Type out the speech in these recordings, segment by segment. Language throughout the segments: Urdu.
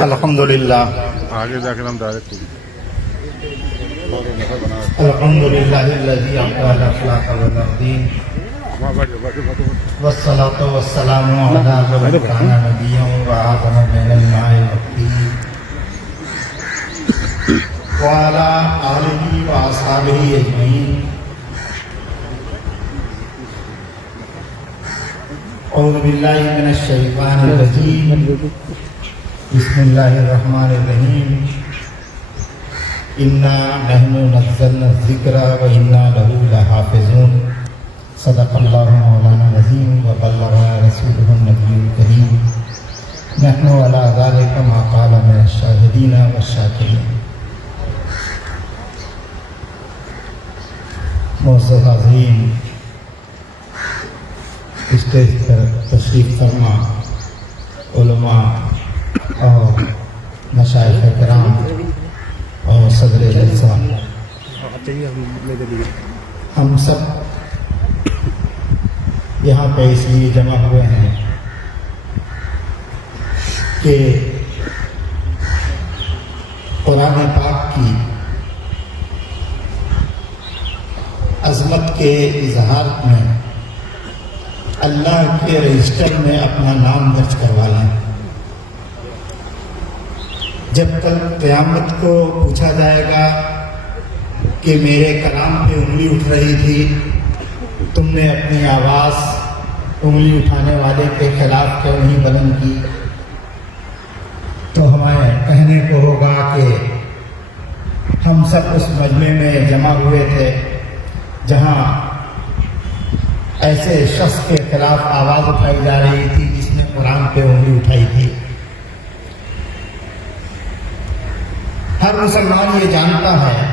الحمدللہ آگے جا کر ہم ڈائریکٹ الحمدللہ الذی اعطى الاخلاق والدین والصلاة والسلام علی من کان نبیا وآدم بین الماء والطین وعلی آلہ واصحابہ اجمعین. اعوذ باللہ من الشیطان الرجیم. بسم اللہ الرحمن الرحیم. انا نحن نزلنا الذکر وانا لہ لحافظون. صدق اللہ مولانا العظیم وبلغنا رسولہ النبی الکریم. نحن علی ذلک ما قال من الشاہدین والشاکرین. معزز حاضرین، اسٹیج پر تشریف فرما علماء اور مشائخ کرام اور صدر جلسہ، ہم سب یہاں پہ اس لیے جمع ہوئے ہیں کہ قرآن پاک کی عظمت کے اظہار میں اللہ کے رجسٹر میں اپنا نام درج کروا لیں. جب کل قیامت کو پوچھا جائے گا کہ میرے کلام پہ انگلی اٹھ رہی تھی، تم نے اپنی آواز انگلی اٹھانے والے کے خلاف کیوں نہیں بلند کی، تو ہمیں کہنے کو ہوگا کہ ہم سب اس مجمع میں جمع ہوئے تھے جہاں ایسے شخص کے خلاف آواز اٹھائی جا رہی تھی جس نے قرآن پہ انگلی اٹھائی تھی. ہر مسلمان یہ جانتا ہے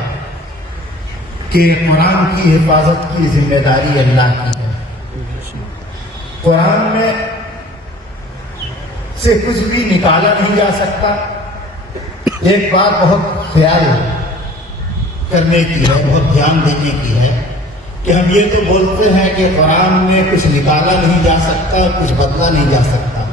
کہ قرآن کی حفاظت کی ذمہ داری اللہ کی ہے. قرآن میں سے کچھ بھی نکالا نہیں جا سکتا. ایک بات بہت خیال کرنے کی ہے، بہت دھیان دینے کی ہے کہ ہم یہ تو بولتے ہیں کہ قرآن میں کچھ نکالا نہیں جا سکتا، کچھ بدلا نہیں جا سکتا.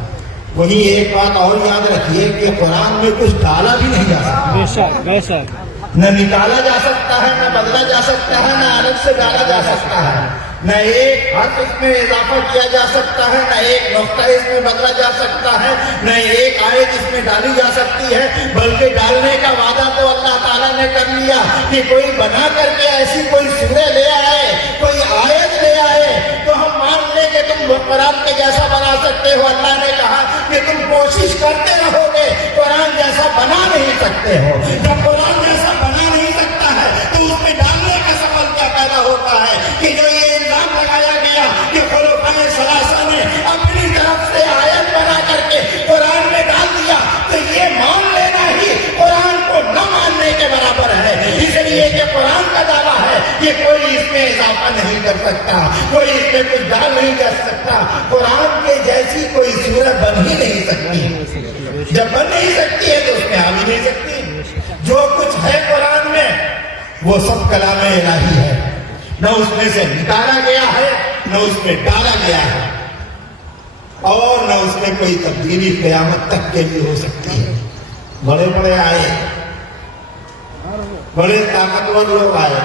وہیں ایک بات اور یاد رکھیے کہ قرآن میں کچھ ڈالا بھی نہیں جا سکتا. بے شک بے شک. نہ نکالا جا سکتا ہے، نہ بدلا جا سکتا ہے، نہ الگ سے ڈالا جا سکتا ہے. نہ ایک حرف اس میں اضافہ کیا جا سکتا ہے، نہ ایک نقطہ اس میں بدلا جا سکتا ہے، نہ ایک آیت اس میں ڈالی جا سکتی ہے. بلکہ ڈالنے کا وعدہ تو اللہ تعالیٰ نے کر لیا کہ کوئی بنا کر کے ایسی کوئی سورہ لے آئے، کوئی آیت لے آئے تو ہم مان لیں کہ تم قرآن کے جیسا بنا سکتے ہو. اللہ نے کہا کہ تم کوشش کرتے رہو گے، قرآن جیسا بنا نہیں سکتے ہو. جب قرآن جیسا بنا نہیں سکتا ہے تو اس میں ڈالنے کا سوال کیا پیدا ہوتا ہے کہ جو یہ الزام لگایا گیا کہ خلفائے ثلاثہ نے اپنی طرف سے آیت بنا کر کے قرآن میں ڈال دیا، تو یہ مان لینا ہی قرآن کو نہ ماننے کے برابر ہے. اس لیے کہ قرآن کا دعویٰ ہے کہ کوئی اس میں اضافہ نہیں کر سکتا، کوئی اس میں کچھ ڈال نہیں کر سکتا. قرآن کے جیسی کوئی سورت بن ہی نہیں سکتی. جب بن نہیں سکتی ہے تو اس میں آ بھی نہیں سکتی. جو کچھ ہے قرآن میں وہ سب کلام الہی ہے. نہ اس میں سے نکالا گیا ہے، نہ اس میں ڈالا گیا ہے، اور نہ اس میں کوئی تبدیلی قیامت تک کے لیے ہو سکتی ہے. بڑے بڑے آئے، بڑے طاقتور لوگ آئے،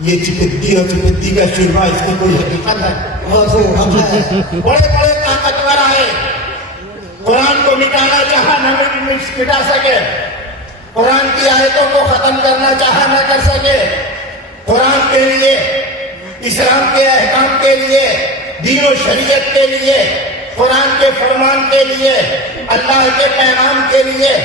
یہ چپتی اور چپتی کا شرما اس کی کوئی حقیقت ہے. بڑے بڑے طاقتور آئے، قرآن کو مٹانا چاہا نہ مٹا سکے، قرآن کی آیتوں کو ختم کرنا چاہا نہ کر سکے. قرآن کے لیے، اسلام کے احکام کے لیے، دین و شریعت کے لیے، قرآن کے فرمان کے لیے، اللہ کے پیغام کے لیے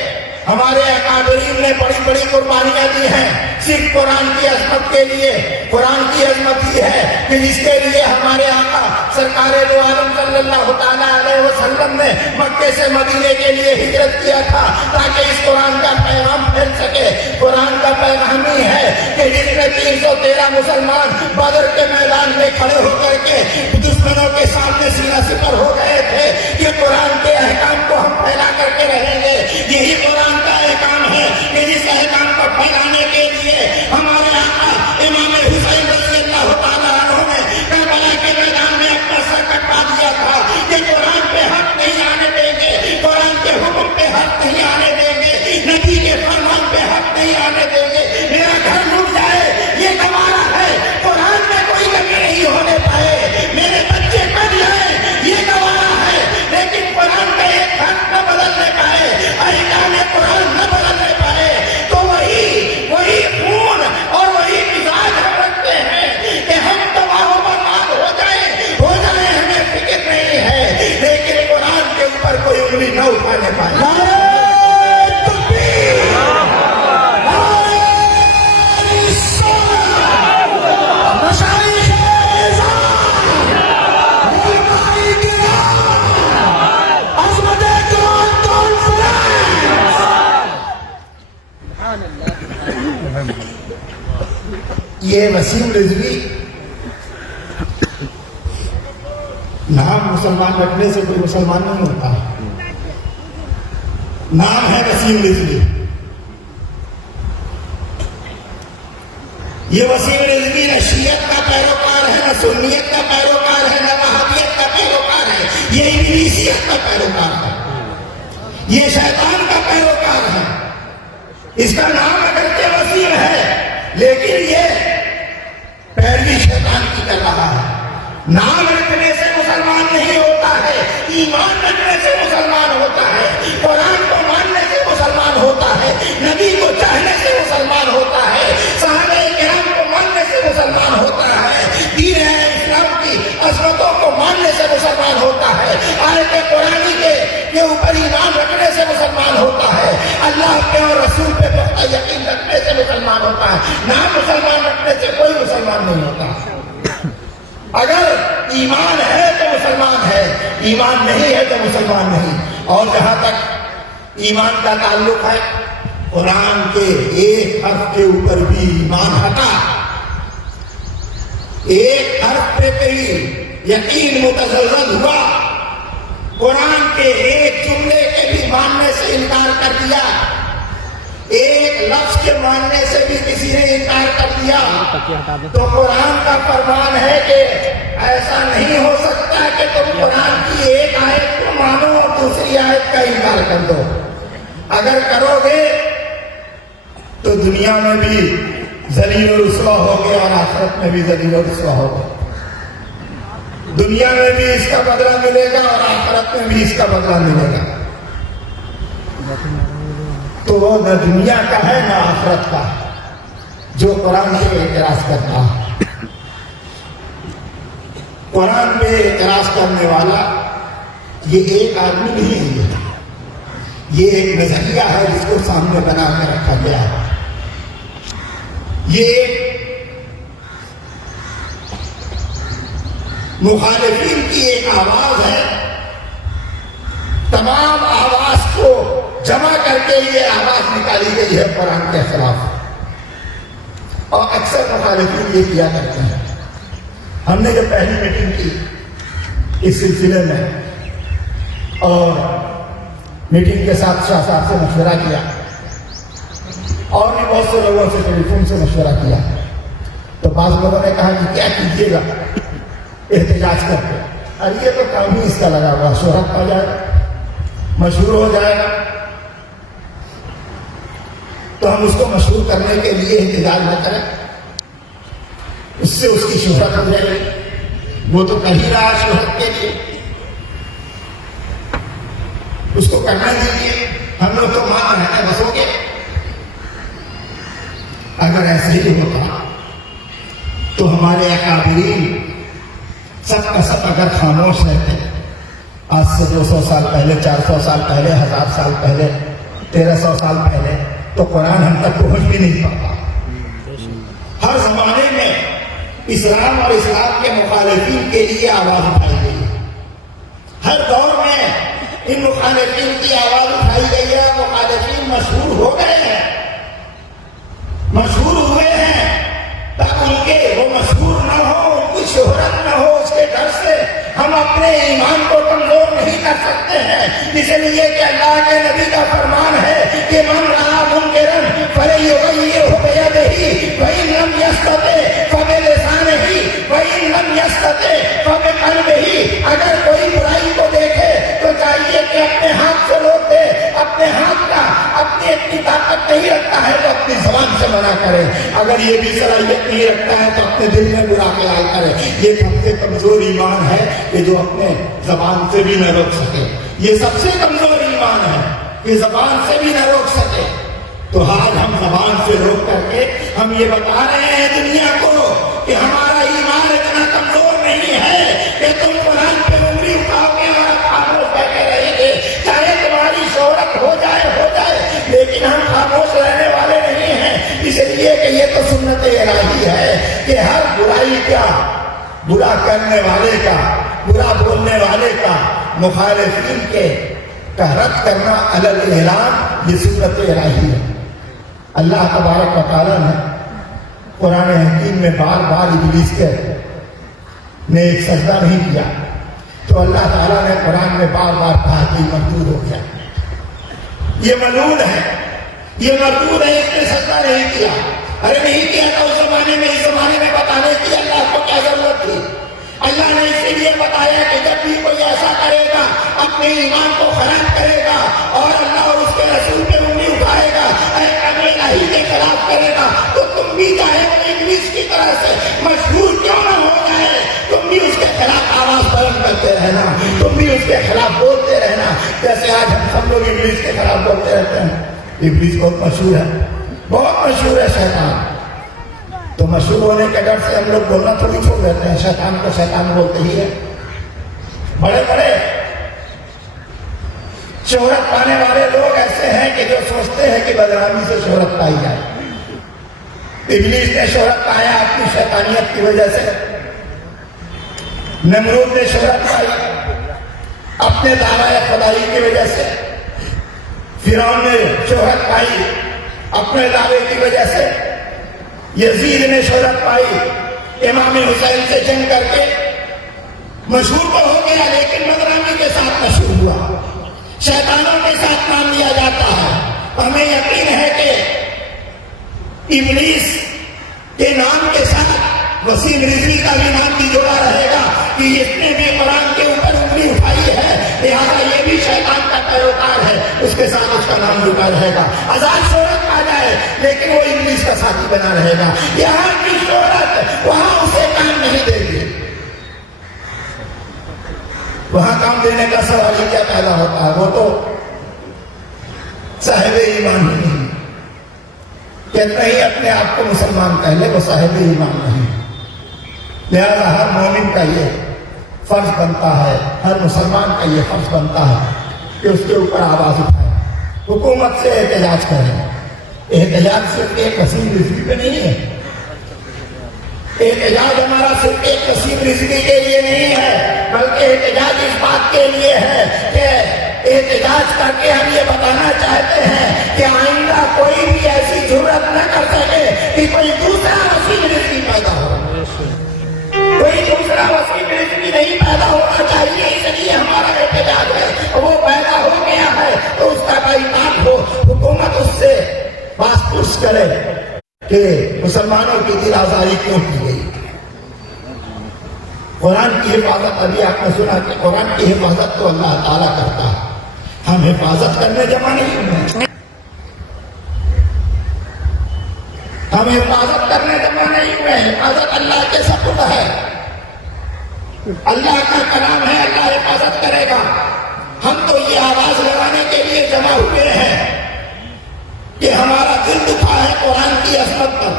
ہمارے اکابرین نے بڑی بڑی قربانیاں دی ہیں. صرف قرآن کی عظمت کے لیے. قرآن کی عظمت یہ ہے کہ جس کے لیے ہمارے آقا سرکار دو عالم صلی اللہ تعالیٰ علیہ وسلم نے مکے سے مدینے کے لیے ہجرت کیا تھا تاکہ اس قرآن کا پیغام پھیل سکے. قرآن کا پیغام ہی ہے کہ جس میں 313 مسلمان بدر کے میدان میں کھڑے ہو کر کے دشمنوں کے سامنے سینہ سپر ہو گئے تھے کہ قرآن کے احکام کو ہم پھیلا کر کے رہیں گے. یہی قرآن کا احکام ہے کہ جس احکام کو پھیلانے کے لیے ہمارے آقا امام حسین رضی اللہ تعالیٰ عنہ نے کربلا کے میدان میں اپنا سر کٹوا دیا تھا کہ قرآن پہ حق نہیں آنے دیں گے، قرآن کے حکم پہ انگلی نہ اٹھانے پائے. یہ وسیم رضوی نام مسلمان رکھنے سے کوئی مسلمان نہیں ہوتا. نام ہے وسیم رضوی. یہ وسیم رضوی نہ شیعت کا پیروکار ہے، نہ سنیت کا پیروکار ہے، نہ وہابیت کا پیروکار ہے. یہ ابلیسیت کا پیروکار ہے، یہ شیطان کا پیروکار ہے. اس کا نام اگرچہ وسیم ہے لیکن یہ پیروی شیطان کی کر رہا ہے. نام رکھنے سے مسلمان نہیں ہوتا ہے، ایمان رکھنے سے مسلمان ہوتا ہے. قرآن کو ماننے سے مسلمان ہوتا ہے، نبی کو چاہنے سے مسلمان ہوتا ہے، صحابہ کرام کو ماننے سے مسلمان ہوتا ہے، دین اسلام کی عظمتوں کو ماننے سے مسلمان ہوتا ہے، آیت قرآنی کے اوپر ایمان رکھنے سے مسلمان ہوتا ہے، اللہ کے اور رسول پہ پختہ یقین رکھنے سے مسلمان ہوتا ہے. نام مسلمان رکھنے سے کوئی مسلمان نہیں ہوتا. اگر ایمان ہے تو مسلمان ہے، ایمان نہیں ہے تو مسلمان نہیں. اور جہاں تک ایمان کا تعلق ہے، قرآن کے ایک حرف کے اوپر بھی ایمان ہٹا، ایک حرف پہ بھی یقین متزلزل ہوا، قرآن کے ایک جملے کے بھی ماننے سے انکار کر دیا، ایک لفظ کے ماننے سے بھی کسی نے انکار کر دیا، تو قرآن کا فرمان ہے کہ ایسا نہیں ہو سکتا کہ تم قرآن کی ایک آیت کو مانو اور دوسری آیت کا انکار کر دو. اگر کرو گے تو دنیا میں بھی ذلیل و رسوا ہوگے اور آخرت میں بھی ذلیل و رسوا ہوگے. دنیا میں بھی اس کا بدلہ ملے گا اور آخرت میں بھی اس کا بدلہ ملے گا. تو وہ نہ دنیا کا ہے نہ آخرت کا جو قرآن پہ اعتراض کرتا ہے. قرآن پہ اعتراض کرنے والا یہ ایک آدمی نہیں ہے، یہ ایک نظریہ ہے جس کو سامنے بنا کے رکھا گیا ہے. یہ مخالفین کی ایک آواز ہے. تمام آواز کو جمع کر کے یہ آواز نکالی گئی ہے قرآن کے خلاف. اور اکثر مخالفین یہ کیا کرتے ہیں. ہم نے جو پہلی میٹنگ کی اس سلسلے میں اور میٹنگ کے ساتھ شاہ صاحب سے مشورہ کیا اور بھی بہت سے لوگوں سے ٹیلی فون سے مشورہ کیا، تو بعض لوگوں نے کہا کہ کیا کیجیے گا احتجاج کر کے. اور یہ تو کام ہی اس کا لگا ہوا، شہرت پا جائے گا، مشہور ہو جائے گا، تو ہم اس کو مشہور کرنے کے لیے احتجاج نہ کریں، اس سے اس کی شہرت ہو جائے گی. وہ تو کر ہی رہا شہرت کے لیے، اس کو کرنا دیجیے، ہم لوگ تو مان رہے ہیں بسوں کے. اگر ایسا ہی ہوتا تو ہمارے اکابرین سب کا سب اگر خاموش رہتے آج سے 200 سال پہلے، 400 سال پہلے، 1000 سال پہلے، 1300 سال پہلے، تو قرآن ہم تک پہنچ بھی نہیں پاتا. ہر زمانے میں اسلام اور اسلام کے مخالفین کے لیے آواز اٹھائی گئی ہے. ہر دور میں ان مخالفین کی آواز اٹھائی گئی ہے. مخالفین مشہور ہو گئے ہیں، مشہور ہوئے ہیں، تاکہ ان کے وہ مشہور نہ ہو، ان کی شہرت نہ ہو، اس کے ڈر سے ہم اپنے ایمان کو کمزور نہیں کر سکتے ہیں. اس لیے کہ اللہ کے نبی کا فرمان ہے کہ من رأى منکرا فلیغیرہ بیدہ فإن لم یستطع فبلسانہ وإن لم یستطع فبقلبہ. اگر کوئی برائی کو دیکھے تو چاہیے کہ اپنے ہاتھ سے روک دے. اپنے ہاتھ کا اپنی اتنی طاقت نہیں رکھتا ہے تو اپنی زبان سے منع کرے. اگر یہ بھی صلاحیت نہیں رکھتا ہے تو اپنے دل میں برا خیال کرے. یہ سب سے کمزور ایمان ہے کہ جو اپنے زبان سے بھی نہ روک سکے. یہ سب سے کمزور ایمان ہے کہ زبان سے بھی نہ روک سکے. تو آج ہم زبان سے روک کر کے ہم یہ بتا رہے ہیں دنیا کو کہ ہمارا ایمان اتنا کمزور نہیں ہے کہ تم قرآن پہ انگلی اٹھاؤ گے اور آپ خاموش بیٹھے رہیں گے. چاہے ضرورت ہو جائے، لیکن ہم خاموش رہنے والے نہیں ہیں، اس لیے کہ یہ تو سنت الہی ہے کہ ہر برائی کا، برا کرنے والے کا، برا بولنے والے کا، مخالفین کے کا رد کرنا علی الاعلان، یہ سنت الہی ہے۔ اللہ تبارک و تعالیٰ نے قرآن حکیم میں بار بار ابلیس کے نے ایک سجدہ نہیں کیا، تو اللہ تعالیٰ نے قرآن میں بار بار کہا کہ مردود ہو گیا، یہ ملعون ہے، یہ مردود ہے، اس نے سجدہ نہیں کیا۔ ارے نہیں کیا تھا اس زمانے میں، اس زمانے میں بتانے کی اللہ کو کیا ضرورت تھی؟ اللہ نے اسی لیے بتایا کہ جب بھی کوئی ایسا کرے گا، اپنے ایمان کو خراب کرے گا اور اللہ اور اس کے رسول پہ انگلی اٹھائے گا، اہل الہی کے خلاف کرے گا، تو تم بھی چاہے وہ ابلیس کی طرح سے مشہور کیوں نہ ہو جائے، تم بھی اس کے خلاف آواز بلند کرتے رہنا، تم بھی اس کے خلاف بولتے رہنا، جیسے آج ہم سب لوگ ابلیس کے خلاف بولتے رہتے ہیں۔ ابلیس بہت مشہور ہے، بہت مشہور ہے شیطان، تو مشہور ہونے کے ڈر سے ہم لوگ بولنا تھوڑی چھوڑ دیتے ہیں، شیطان کو شیطان بولتے ہی ہے۔ بڑے بڑے شہرت پانے والے لوگ ایسے ہیں کہ جو سوچتے ہیں کہ بدنامی سے شہرت پائی جائے۔ ابلیس نے شہرت پایا اپنی شیطانیت کی وجہ سے، نمرود نے شہرت پائی اپنے دعوی خدائی کی وجہ سے، فرعون نے شہرت پائی اپنے دعوے کی وجہ سے، یزید نے شہرت پائی امام حسین سے جنگ کر کے، مشہور تو ہو گیا لیکن بدنامی کے ساتھ مشہور ہوا، شیطانوں کے ساتھ نام لیا جاتا ہے۔ ہمیں یقین ہے کہ ابلیس کے نام کے ساتھ وسیم رضوی کا بھی نام بھی جوڑا رہے گا کہ اس نے بھی قرآن کے اوپر انگلی اٹھائی ہے، لہٰذا یہ بھی شیطان کا پیروکار ہے، اس کے ساتھ اس کا نام جڑا رہے گا۔ آزاد شہرت آ جائے لیکن وہ ابلیس کا ساتھی بنا رہے گا، یہاں کی شہرت وہاں اسے کام نہیں دے گی، وہاں کام دینے کا سوال ہی کیا پیدا ہوتا ہے؟ وہ تو صاحب ایمان ہی نہیں، کہتے ہی اپنے آپ کو مسلمان کہہ لے، وہ صاحب ایمان نہیں۔ لہذا ہر مومن کا یہ فرض بنتا ہے، ہر مسلمان کا یہ فرض بنتا ہے کہ اس کے اوپر آواز اٹھائے، حکومت سے احتجاج کریں۔ احتجاج صرف ایک وسیم رضوی پہ نہیں ہے، احتجاج ہمارا صرف ایک وسیم رضوی کے لیے نہیں ہے، بلکہ احتجاج اس بات کے لیے ہے کہ احتجاج کر کے ہم یہ بتانا چاہتے ہیں کہ آئندہ کوئی بھی ایسی جرات نہ کر سکے کہ کوئی دوسرا وسیم رضوی پیدا ہو، کوئی دوسرا وسیم رضوی نہیں پیدا ہونا چاہیے، اس لیے ہمارا احتجاج ہے۔ وہ پیدا ہو گیا ہے تو اس کا بائیکاٹ ہو، حکومت اس سے باس پرس کرے کہ مسلمانوں کی دل آزاری کیوں کی گئی۔ قرآن کی حفاظت، ابھی آپ نے سنا کہ قرآن کی حفاظت تو اللہ تعالیٰ کرتا ہے، ہم حفاظت کرنے جمع نہیں ہوئے، ہم حفاظت کرنے جمع نہیں ہوئے، حفاظت اللہ کے سپرد ہے، اللہ کا کلام ہے، اللہ حفاظت کرے گا۔ ہم تو یہ آواز لگانے کے لیے جمع ہوئے ہیں کہ ہمارا دل دکھا ہے قرآن کی عظمت پر،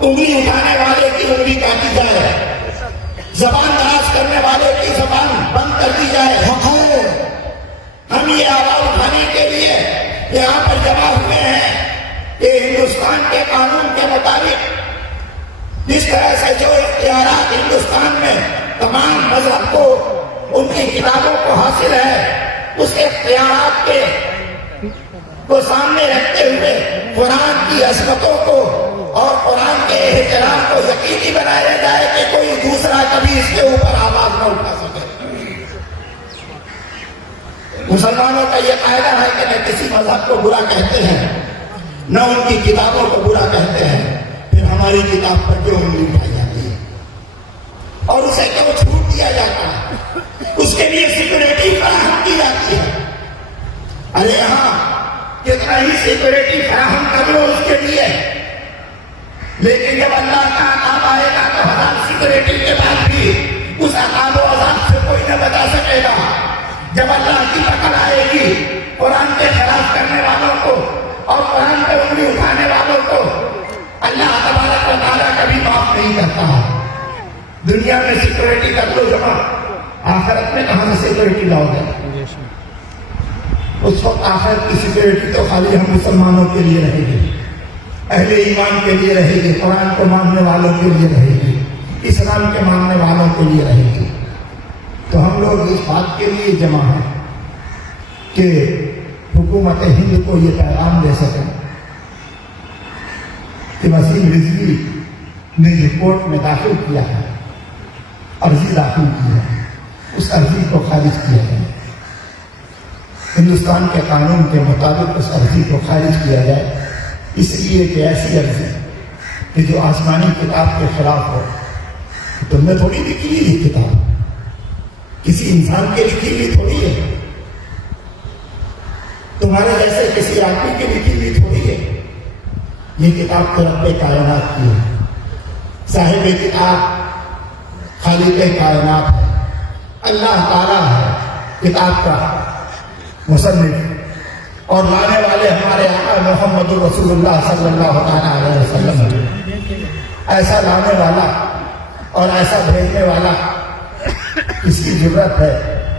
انگلی اٹھانے والے کی انگلی کاٹی جائے، زبان دراز کرنے والے کی زبان بند کر دی جائے۔ ہم یہ آواز اٹھانے کے لیے یہاں پر جمع ہوئے ہیں کہ ہندوستان کے قانون کے مطابق جس طرح سے جو اختیارات ہندوستان میں تمام مذہب کو ان کی کتابوں کو حاصل ہے، اس اختیارات کے کو سامنے رکھتے ہوئے قرآن کی عظمتوں کو اور قرآن کے احترام کو یقینی بنایا جائے کہ کوئی دوسرا کبھی اس کے اوپر آواز نہ اٹھا سکے۔ مسلمانوں کا یہ قاعدہ ہے کہ نہ کسی مذہب کو برا کہتے ہیں، نہ ان کی کتابوں کو برا کہتے ہیں، پھر ہماری کتاب پر کیوں انگلی اٹھائی جاتی ہے اور اسے کیوں چھوٹ دیا جاتا ہے، اس کے لیے سیکورٹی فراہم کی جاتی ہے۔ ارے یہاں کتنا ہی سیکورٹی فراہم کر لو اس کے لیے، لیکن جب اللہ کا عذاب آئے گا تو ہزار سیکورٹی کے بعد بھی اس عذاب و عذاب سے کوئی نہ بچا سکے گا۔ جب اللہ کی پکڑ آئے گی قرآن کے خلاف کرنے والوں کو اور قرآن پہ انگلی اٹھانے والوں کو، اللہ تبارک و تعالیٰ کبھی معاف نہیں کرتا۔ دنیا میں سیکورٹی کر لو جمع، آخرت میں کہاں سے سیکورٹی لاؤ گے؟ اس وقت آخرت کی سیکورٹی تو خالی ہم مسلمانوں کے لیے رہے گی، اہل ایمان کے لیے رہے گی، قرآن کو ماننے والوں کے لیے رہے گی، اسلام کے ماننے والوں کے لیے رہے گی۔ تو ہم لوگ اس بات کے لیے جمع ہیں کہ حکومت ہند کو یہ پیغام دے سکیں کہ وسیم رضوی نے رپورٹ میں داخل کیا ہے، عرضی داخل کی ہے، اس عرضی کو خارج کیا ہے، ہندوستان کے قانون کے مطابق اس عرضی کو خارج کیا جائے، اس لیے کہ ایسی عرضی کہ جو آسمانی کتاب کے خلاف ہو۔ تم نے تھوڑی لکھی ہوئی یہ کتاب، کسی انسان کے لکھی ہوئی تھوڑی ہے، تمہارے جیسے کسی آدمی کی لکھی ہوئی تھوڑی ہے، یہ کتاب تو رب کائنات کی ہے، صاحب کتاب خالق کائنات ہے، اللہ تعالیٰ ہے کتاب کا مصنف، اور لانے والے ہمارے آقا محمد رسول اللہ صلی اللہ علیہ وسلم ہے۔ ایسا لانے والا اور ایسا بھیجنے والا کس کی ضرورت ہے،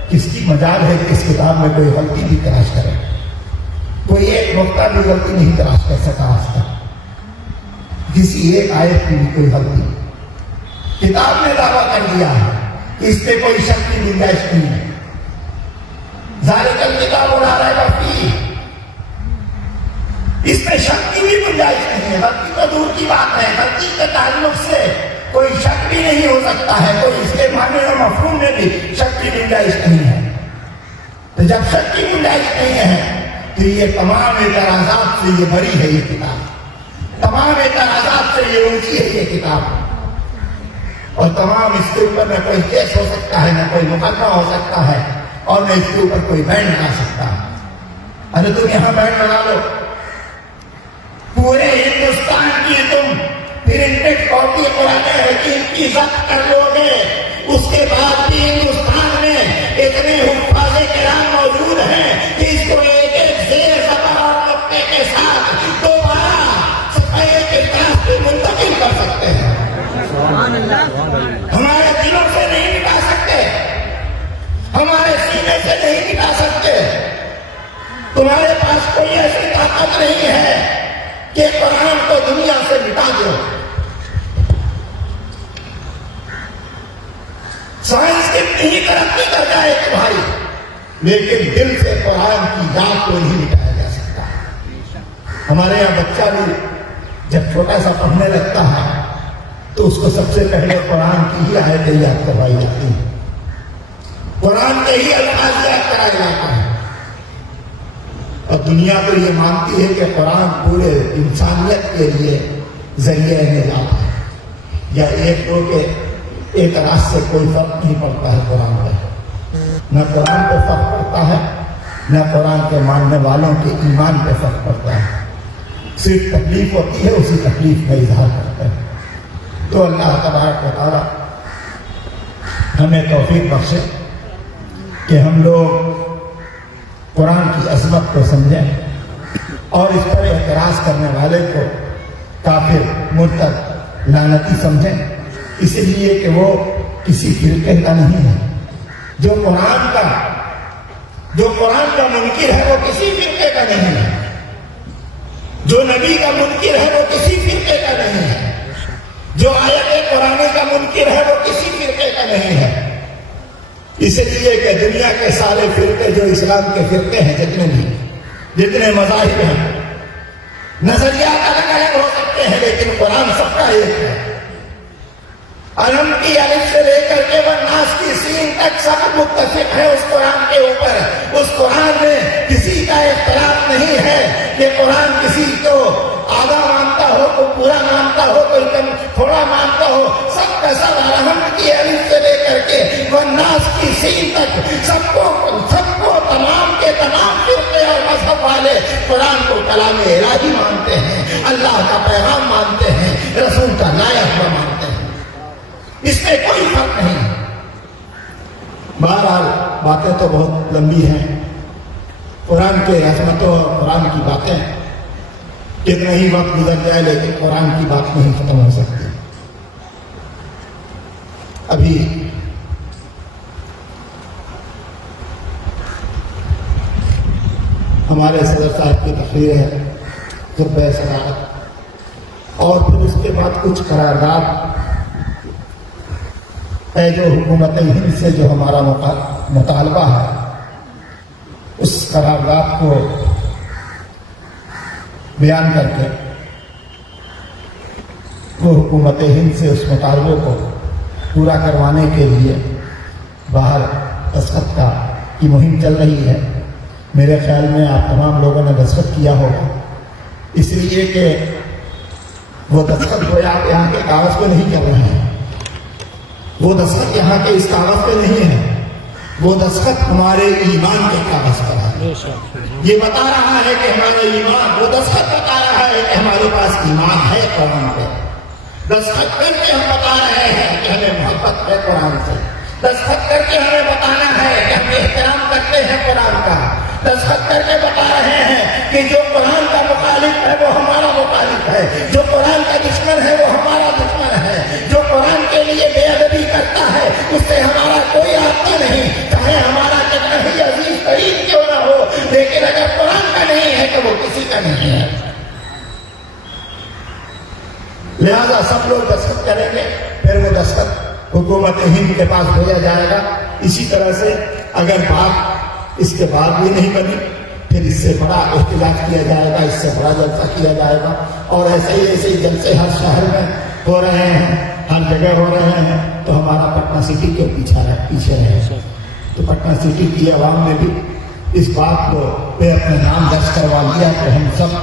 کس کی مجال ہے کہ اس کتاب میں کوئی غلطی بھی تلاش کرے؟ کوئی ایک نقطہ بھی غلطی نہیں تلاش کر سکا آج تک، کسی ایک آیت کی بھی کوئی غلطی۔ کتاب نے دعویٰ کر دیا ہے کہ اس پہ کوئی شک کی گنجائش نہیں ہے۔ ذالک الکتاب لا ریب فیہ، اس میں شک کی بھی گنجائش نہیں ہے۔ غلطی تو دور کی بات ہے، غلطی کے تعلق سے کوئی شک بھی نہیں ہو سکتا ہے، کوئی اس کے معنی اور مفہوم میں بھی شک کی گنجائش نہیں ہے۔ تو جب شک کی گنجائش نہیں ہے تو یہ تمام اعتراضات سے یہ بری ہے یہ کتاب، تمام اعتراضات سے یہ اونچی ہے یہ کتاب، اور تمام اس کے اوپر نہ کوئی کیس ہو سکتا ہے، نہ کوئی مقدمہ ہو سکتا ہے، اور نہ اس کے اوپر کوئی بین لگا سکتا ہے۔ ارے تم یہاں بین لگا لو، پورے ہندوستان کی تم پرنٹڈ کاپی قرآن حکیم کی ضبط کر لو گے، اس کے بعد بھی ہندوستان میں اتنے حفاظ کرام موجود ہیں کہ اس کو ایک ایک زیر زبر اور نقطے کے ساتھ دوبارہ صفحے کے طرف بھی منتقل کر سکتے ہیں۔ ہمارے دلوں سے نہیں مٹا سکتے، ہمارے سینے سے نہیں مٹا سکتے۔ تمہارے پاس کوئی ایسی طاقت نہیں ہے کہ قرآن کو دنیا سے مٹا دو۔ سائنس کتنی ہی ترقی کر جائے تمہاری، لیکن دل سے قرآن کی یاد کو نہیں مٹایا جا سکتا۔ ہمارے یہاں بچہ بھی جب چھوٹا سا پڑھنے لگتا ہے تو اس کو سب سے پہلے قرآن کی ہی آیتیں یاد کروائی جاتی ہیں، قرآن کے ہی الفاظ یاد کرایا جاتا ہے۔ اور دنیا تو یہ مانتی ہے کہ قرآن پورے انسانیت کے لیے ذریعہ نجات ہے، یا ایک دو کے اعتراض سے کوئی فرق نہیں پڑتا ہے قرآن پہ، نہ قرآن پہ فرق پڑتا ہے، نہ قرآن کے ماننے والوں کے ایمان پہ فرق پڑتا ہے۔ صرف تکلیف ہوتی ہے، اسی تکلیف کا اظہار کرتے ہیں۔ تو اللہ تبارک و تعالیٰ ہمیں توفیق بخشے کہ ہم لوگ قرآن کی عظمت کو سمجھیں اور اس پر اعتراض کرنے والے کو کافر، مرتد، لعنتی سمجھیں، اس لیے کہ وہ کسی فرقے کا نہیں ہے۔ جو قرآن کا منکر ہے وہ کسی فرقے کا نہیں ہے، جو نبی کا منکر ہے وہ کسی فرقے کا نہیں ہے، جو آیت قرآن کا منکر ہے وہ کسی فرقے کا نہیں ہے۔ اس لیے کہ دنیا کے سارے فرقے جو اسلام کے فرقے ہیں، جتنے مذاہب ہیں، نظریات الگ الگ ہو سکتے ہیں، لیکن قرآن سب کا ایک ہے۔ علم کی الف سے لے کر کے والناس کی سین تک سب متفق ہے اس قرآن کے اوپر۔ اس قرآن میں کسی کا اختلاف نہیں ہے کہ قرآن کسی کو آدھا مانتا ہو، کوئی پورا مانتا ہو، کوئی کم تھوڑا مانتا ہو، سب کا سب علم کی الف سے لے کر کے والناس کی سین تک سب کو تمام کے تمام فرقے اور مذہب والے قرآن کو کلام الہی مانتے ہیں، اللہ کا پیغام مانتے ہیں، رسول کا لایا ہوا مانتے ہیں۔ اس میں کوئی فرق نہیں۔ بہرحال باتیں تو بہت لمبی ہیں، قرآن کے عظمتوں اور قرآن کی باتیں کتنا ہی وقت گزر جائے لیکن قرآن کی بات نہیں ختم ہو سکتی۔ ابھی ہمارے صدر صاحب کی تقریر ہے خطبہ صدارت، اور پھر اس کے بعد کچھ قرارداد ہے جو حکومت ہند سے جو ہمارا مطالبہ ہے، اس قرارداد کو بیان کر کے وہ حکومت ہند سے اس مطالبے کو پورا کروانے کے لیے باہر دستخط کی مہم چل رہی ہے۔ میرے خیال میں آپ تمام لوگوں نے دستخط کیا ہوگا، اس لیے کہ وہ دستخط وہ یہاں کے کاغذ پہ نہیں کر رہے ہیں، وہ دستخط یہاں کے اس کاغذ پہ نہیں ہے، وہ دستخط ہمارے ایمان کے کاغذ پر ہے۔ یہ بتا رہا ہے کہ ہمارا ایمان، وہ دستخط بتا رہا ہے کہ ہمارے پاس ایمان ہے قرآن پہ۔ دستخط کر کے ہم بتا رہے ہیں کہ ہمیں محبت ہے قرآن سے، دستخط کر کے ہمیں بتانا ہے کہ ہم احترام کرتے ہیں قرآن کا، دستخط کر کے بتا رہے ہیں کہ جو قرآن کا مخالف ہے وہ ہمارا مخالف ہے، جو قرآن کا دشمن ہے وہ ہمارا دشمن ہے، جو قرآن کے لیے بے ادبی کرتا ہے اس سے ہمارا کوئی رابطہ نہیں، چاہے ہمارا کتنا ہی عزیز قریب کیوں نہ ہو، لیکن اگر قرآن کا نہیں ہے تو وہ کسی کا نہیں ہے۔ لہذا سب لوگ دستخط کریں گے، پھر وہ دستخط حکومت ہند کے پاس بھیجا جائے گا۔ اسی طرح سے اگر بات اس کے بعد بھی نہیں بنی، پھر اس سے بڑا احتجاج کیا جائے گا، اس سے بڑا جلسہ کیا جائے گا، اور ایسے ہی جلسے ہر شہر میں ہو رہے ہیں، ہر جگہ ہو رہے ہیں، تو ہمارا پٹنہ سٹی کے پیچھے رہے۔ تو پٹنہ سٹی کی عوام نے بھی اس بات کو پہ اپنے نام درج کروا لیا کہ ہم سب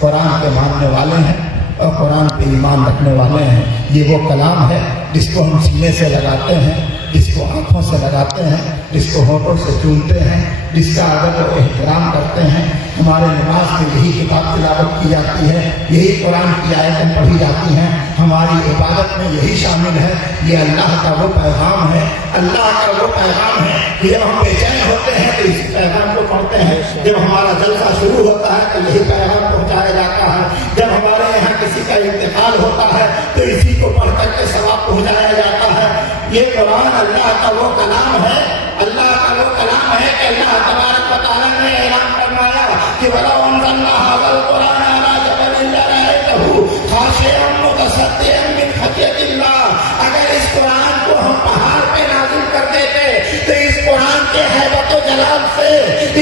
قرآن کے ماننے والے ہیں اور قرآن پہ ایمان رکھنے والے ہیں۔ یہ وہ کلام ہے جس کو ہم سینے سے لگاتے ہیں، جس کو آنکھوں سے لگاتے ہیں، جس کو ہونٹوں سے چومتے ہیں، جس کا ادب و احترام کرتے ہیں۔ ہمارے نماز میں یہی کتاب تلاوت کی جاتی ہے، یہی قرآن کی آیتیں پڑھی جاتی ہیں، ہماری عبادت میں یہی شامل ہے۔ یہ اللہ کا وہ پیغام ہے، اللہ کا وہ پیغام ہے کہ جب ہم بے چین ہوتے ہیں تو اسی پیغام کو پڑھتے ہیں، جب ہمارا جلسہ شروع ہوتا ہے تو یہی پیغام پہنچایا جاتا ہے، جب ہمارے یہاں کسی کا انتقال ہوتا ہے تو اسی کو پڑھ کر کے ثواب پہنچایا جاتا ہے۔ یہ قرآن اللہ کا وہ کلام ہے، اللہ کا وہ کلام ہے کہ اللہ تبارک و تعالیٰ نے اعلان فرمایا کہ وَلَوْ أَنزَلْنَا هَٰذَا الْقُرْآنَ عَلَىٰ جَبَلٍ لَّرَأَيْتَهُ خَاشِعًا مُّتَصَدِّعًا مِّنْ خَشْيَةِ اللَّهِ۔ اگر اس قرآن کو ہم پہاڑ پہ نازل کر دیتے تو اس قرآن کے ہیبت و جلال سے،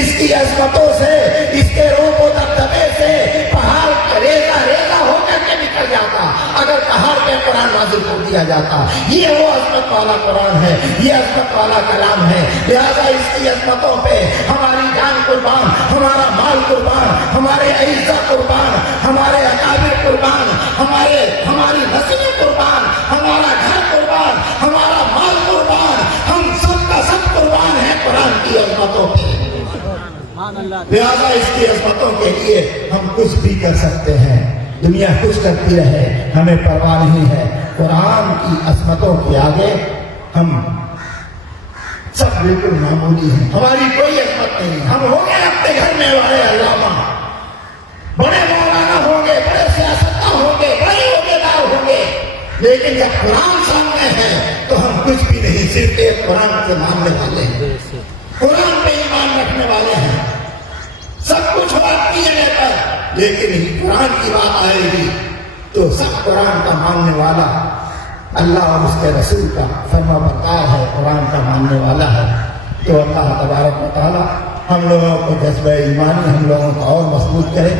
اس کی عظمتوں سے، اس کے روپ و دبدبے سے پہاڑ ریزہ ریزہ ہو کر کے نکل جاتا اگر پہاڑ پہ قرآن نازل کر دیا جاتا۔ یہ وہ عظمت والا قرآن ہے، یہ عظمت والا کلام ہے۔ لہذا اس کی عظمتوں پہ ہماری جان قربان، ہمارا مال قربان، ہمارے اعزا قربان، ہمارے اکابر قربان، ہماری نسلیں قربان، ہمارا گھر قربان، ہمارا مال قربان، ہم سب کا سب قربان ہے قرآن کی عظمتوں پہ۔ لہذا اس کی عظمتوں کے لیے ہم کچھ بھی کر سکتے ہیں، دنیا کچھ کرتی رہے، ہمیں پرواہ نہیں ہے۔ قرآن کی عظمتوں کے آگے ہم سب بالکل معمولی ہیں، ہماری کوئی عظمت نہیں۔ ہم ہوں گے اپنے گھر میں بڑے علامہ، بڑے مولانا ہوں گے، بڑے سیاستدان ہوں گے، بڑے عہدیدار ہوں گے، لیکن جب قرآن سامنے ہے تو ہم کچھ بھی نہیں، صرف ایک قرآن سے ماننے والے ہیں، قرآن پہ ایمان رکھنے والے ہیں۔ سب کچھ ہو اپنی جگہ پر، لیکن قرآن کی بات آئے گی تو سب قرآن کا ماننے والا اللہ اور اس کے رسول کا فرما بردار ہے، قرآن کا ماننے والا ہے۔ تو اللہ تبارک و تعالی ہم لوگوں کو جذبہ ایمانی ہم لوگوں کو اور مضبوط کرے۔